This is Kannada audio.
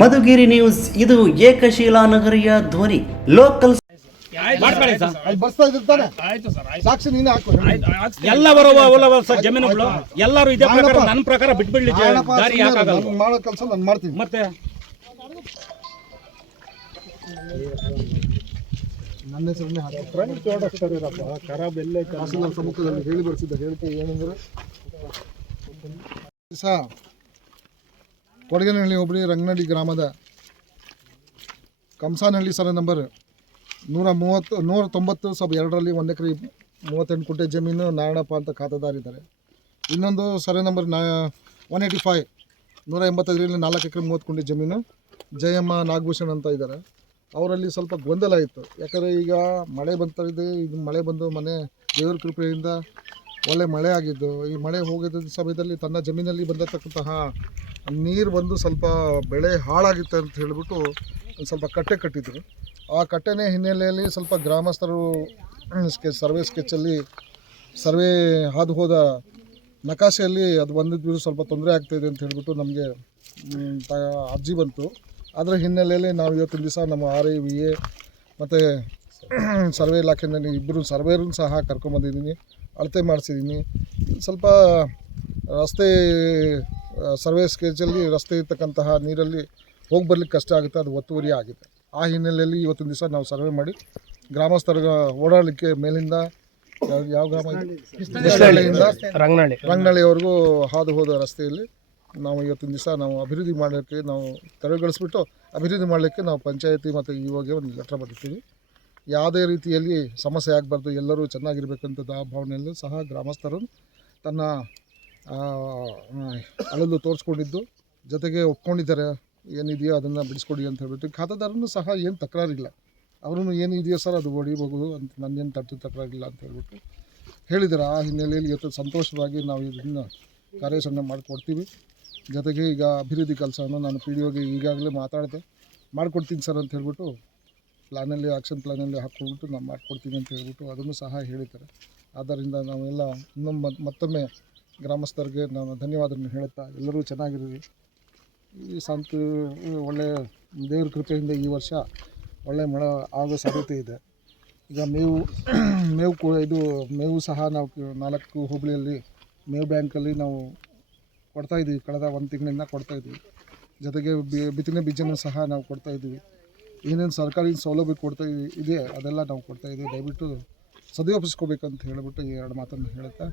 ಮಧುಗಿರಿ ನ್ಯೂಸ್ ಇದು ಏಕಶೀಲಾ ನಗರಿಯ ಧ್ವನಿ ಲೋಕಲ್ ಸರ್ ಸರ್. ಸಾಕ್ಷಿ ನೀನೇ ಹಾಕು ಎಲ್ಲ ಬರುವ ಅವಲವ ಸರ್. ಜಮೀನುಗಳು ಎಲ್ಲರೂ ಇದೇ ಪ್ರಕಾರ ನನ್ನ ಪ್ರಕಾರ ಬಿಟ್ಬಿಡ್ಲಿ ದಾರಿ ಯಾಕಾಗಲ್ಲ ನಾನು ಮಾಡೋ ಕೆಲಸ ನಾನು ಮಾಡ್ತೀನಿ. ಮತ್ತೆ? ನನ್ನ ಹೆಸರನ್ನೇ ಹಾಕಿ. ತಹಸೀಲ್ದಾರ್ ಸಮ್ಮುಖದಲ್ಲಿ ಹೇಳಿ ಬರ್ಸಿದ್ದ ಹೇಳಿಕೆ ಏನಂದ್ರೆ? ಸಹ ಕೊಡಗನಹಳ್ಳಿ ಹೋಬಳಿ ರಂಗನಹಳ್ಳಿ ಗ್ರಾಮದ ಕಂಸಾನಹಳ್ಳಿ ಸರ ನಂಬರ್ ನೂರ ಮೂವತ್ತು, ನೂರ ತೊಂಬತ್ತು, ಸಬ್ ಎರಡರಲ್ಲಿ ಒಂದು ಎಕರೆ ಮೂವತ್ತೆಂಟು ಕುಂಟೆ ಜಮೀನು ನಾರಾಯಣಪ್ಪ ಅಂತ ಖಾತೆದಾರಿದ್ದಾರೆ. ಇನ್ನೊಂದು ಸರ್ವೆ ನಂಬರ್ ನಾ ಒನ್ ಏಯ್ಟಿ ಫೈವ್ ನೂರ ಎಂಬತ್ತೈದರಲ್ಲಿ ನಾಲ್ಕು ಎಕರೆ ಮೂವತ್ತು ಕುಂಟೆ ಜಮೀನು ಜಯಮ್ಮ ನಾಗಭೂಷಣ್ ಅಂತ ಇದ್ದಾರೆ. ಅವರಲ್ಲಿ ಸ್ವಲ್ಪ ಗೊಂದಲ ಇತ್ತು. ಯಾಕಂದರೆ ಈಗ ಮಳೆ ಬರ್ತಾ ಇದೆ ಇದು ಮಳೆ ಬಂದು ಮನೆ ದೇವರ ಕೃಪೆಯಿಂದ ಒಳ್ಳೆ ಮಳೆ ಆಗಿದ್ದು, ಈ ಮಳೆ ಹೋಗಿದ್ದ ಸಮಯದಲ್ಲಿ ತನ್ನ ಜಮೀನಲ್ಲಿ ಬಂದಿರತಕ್ಕಂತಹ ನೀರು ಬಂದು ಸ್ವಲ್ಪ ಬೆಳೆ ಹಾಳಾಗಿತ್ತು ಅಂತ ಹೇಳಿಬಿಟ್ಟು ಒಂದು ಸ್ವಲ್ಪ ಕಟ್ಟೆ ಕಟ್ಟಿದ್ರು. ಆ ಕಟ್ಟೆನೇ ಹಿನ್ನೆಲೆಯಲ್ಲಿ ಸ್ವಲ್ಪ ಗ್ರಾಮಸ್ಥರು ಸ್ಕೆಚ್ ಸರ್ವೆ ಸ್ಕೆಚ್ಚಲ್ಲಿ, ಸರ್ವೆ ಹಾದು ಹೋದ ನಕಾಶೆಯಲ್ಲಿ ಅದು ಬಂದಿದ್ದು ಸ್ವಲ್ಪ ತೊಂದರೆ ಆಗ್ತಾಯಿದೆ ಅಂತ ಹೇಳಿಬಿಟ್ಟು ನಮಗೆ ಅರ್ಜಿ ಬಂತು. ಅದರ ಹಿನ್ನೆಲೆಯಲ್ಲಿ ನಾವು ಇವತ್ತಿನ ದಿವಸ ನಮ್ಮ ಆರ್ ಐ ವಿ ಎ ಮತ್ತು ಸರ್ವೆ ಇಲಾಖೆಯಿಂದ ಇಬ್ಬರು ಸರ್ವೇರನ್ನು ಸಹ ಕರ್ಕೊಂಬಂದಿದ್ದೀನಿ, ಅಳತೆ ಮಾಡಿಸಿದ್ದೀನಿ. ಸ್ವಲ್ಪ ರಸ್ತೆ ಸರ್ವೆ ಸ್ಕೇಜಲ್ಲಿ ರಸ್ತೆ ಇರ್ತಕ್ಕಂತಹ ನೀರಲ್ಲಿ ಹೋಗಿ ಬರ್ಲಿಕ್ಕೆ ಕಷ್ಟ ಆಗುತ್ತೆ ಅದು ಒತ್ತುವರಿ ಆಗಿದೆ. ಆ ಹಿನ್ನೆಲೆಯಲ್ಲಿ ಇವತ್ತಿನ ದಿವಸ ನಾವು ಸರ್ವೆ ಮಾಡಿ ಗ್ರಾಮಸ್ಥರ ಓಡಾಡಲಿಕ್ಕೆ ಮೇಲಿಂದ ಯಾವ ಗ್ರಾಮ ರಂಗನಹಳ್ಳಿ. ರಂಗನಹಳ್ಳಿವರೆಗೂ ಹಾದು ಹೋದ ರಸ್ತೆಯಲ್ಲಿ ನಾವು ಇವತ್ತಿನ ದಿವಸ ನಾವು ಅಭಿವೃದ್ಧಿ ಮಾಡಲಿಕ್ಕೆ ನಾವು ತೆರವುಗೊಳಿಸ್ಬಿಟ್ಟು ಅಭಿವೃದ್ಧಿ ಮಾಡಲಿಕ್ಕೆ ನಾವು ಪಂಚಾಯತಿ ಮತ್ತು ಇವಾಗೆ ಒಂದು ಲೆಟ್ರ್ ಬರೀತೀವಿ ಯಾವುದೇ ರೀತಿಯಲ್ಲಿ ಸಮಸ್ಯೆ ಆಗಬಾರ್ದು ಎಲ್ಲರೂ ಚೆನ್ನಾಗಿರ್ಬೇಕಂತ ಆ ಭಾವನೆಯಲ್ಲೂ ಸಹ ಗ್ರಾಮಸ್ಥರು ತನ್ನ ಅಳಲು ತೋರಿಸ್ಕೊಂಡಿದ್ದು. ಜೊತೆಗೆ ಒಪ್ಕೊಂಡಿದ್ದಾರೆ, ಏನಿದೆಯೋ ಅದನ್ನು ಬಿಡಿಸ್ಕೊಡಿ ಅಂತ ಹೇಳ್ಬಿಟ್ಟು. ಖಾತೆದಾರನು ಸಹ ಏನು ತಕರಾರಿಲ್ಲ. ಏನು ಇದೆಯೋ ಸರ್ ಅದು ಹೊಡಿಬಹುದು ಅಂತ, ನನ್ನೇನು ತಟ್ಟು ತಕರಾರಿಲ್ಲ ಅಂತ ಹೇಳ್ಬಿಟ್ಟು ಹೇಳಿದ್ದಾರೆ. ಆ ಹಿನ್ನೆಲೆಯಲ್ಲಿ ಇವತ್ತು ಸಂತೋಷವಾಗಿ ನಾವು ಇದನ್ನು ಕಾರ್ಯಾಚರಣೆ ಮಾಡಿಕೊಡ್ತೀವಿ. ಜೊತೆಗೆ ಈಗ ಅಭಿವೃದ್ಧಿ ಕೆಲಸವನ್ನು ನಾನು ಪಿ ಡಿ ಒಗೆ ಈಗಾಗಲೇ ಮಾತಾಡಿದೆ. ಮಾಡಿಕೊಡ್ತೀನಿ ಸರ್ ಅಂತ ಹೇಳ್ಬಿಟ್ಟು ಪ್ಲ್ಯಾನಲ್ಲಿ ಆ್ಯಕ್ಷನ್ ಪ್ಲ್ಯಾನಲ್ಲಿ ಹಾಕ್ಕೊಂಡ್ಬಿಟ್ಟು ನಾನು ಮಾಡಿಕೊಡ್ತೀನಿ ಅಂತ ಹೇಳ್ಬಿಟ್ಟು ಅದನ್ನು ಸಹ ಹೇಳಿದ್ದಾರೆ. ಆದ್ದರಿಂದ ನಾವೆಲ್ಲ ಇನ್ನೊಮ್ಮೆ ಮತ್ತೊಮ್ಮೆ ಗ್ರಾಮಸ್ಥರಿಗೆ ನಾನು ಧನ್ಯವಾದವನ್ನು ಹೇಳುತ್ತಾ ಎಲ್ಲರೂ ಚೆನ್ನಾಗಿರಿ ಈ ಸಂತ ಒಳ್ಳೆಯ ದೇವ್ರ ಕೃಪೆಯಿಂದ ಈ ವರ್ಷ ಒಳ್ಳೆಯ ಮಳೆ ಆಗೋ ಸಾಧ್ಯತೆ ಇದೆ. ಈಗ ಮೇವು ಮೇವು ಕೂಡ ಇದು, ಮೇವು ಸಹ ನಾವು ನಾಲ್ಕು ಹೋಬಳಿಯಲ್ಲಿ ಮೇವು ಬ್ಯಾಂಕಲ್ಲಿ ನಾವು ಕೊಡ್ತಾ ಇದ್ದೀವಿ. ಕಳೆದ ಒಂದು ತಿಂಗಳಿಂದ ಕೊಡ್ತಾ ಇದ್ದೀವಿ. ಜೊತೆಗೆ ಬಿ- ಬಿತ್ತನೆ ಬೀಜನೂ ಸಹ ನಾವು ಕೊಡ್ತಾ ಇದ್ದೀವಿ. ಏನೇನು ಸರ್ಕಾರಿ ಸೌಲಭ್ಯ ಕೊಡ್ತಾ ಇದೆ, ಅದೆಲ್ಲ ನಾವು ಕೊಡ್ತಾ ಇದ್ದೀವಿ. ದಯವಿಟ್ಟು ಸದುಪಡಿಸ್ಕೋಬೇಕಂತ ಹೇಳಿಬಿಟ್ಟು ಈ ಎರಡು ಮಾತನ್ನು ಹೇಳುತ್ತಾ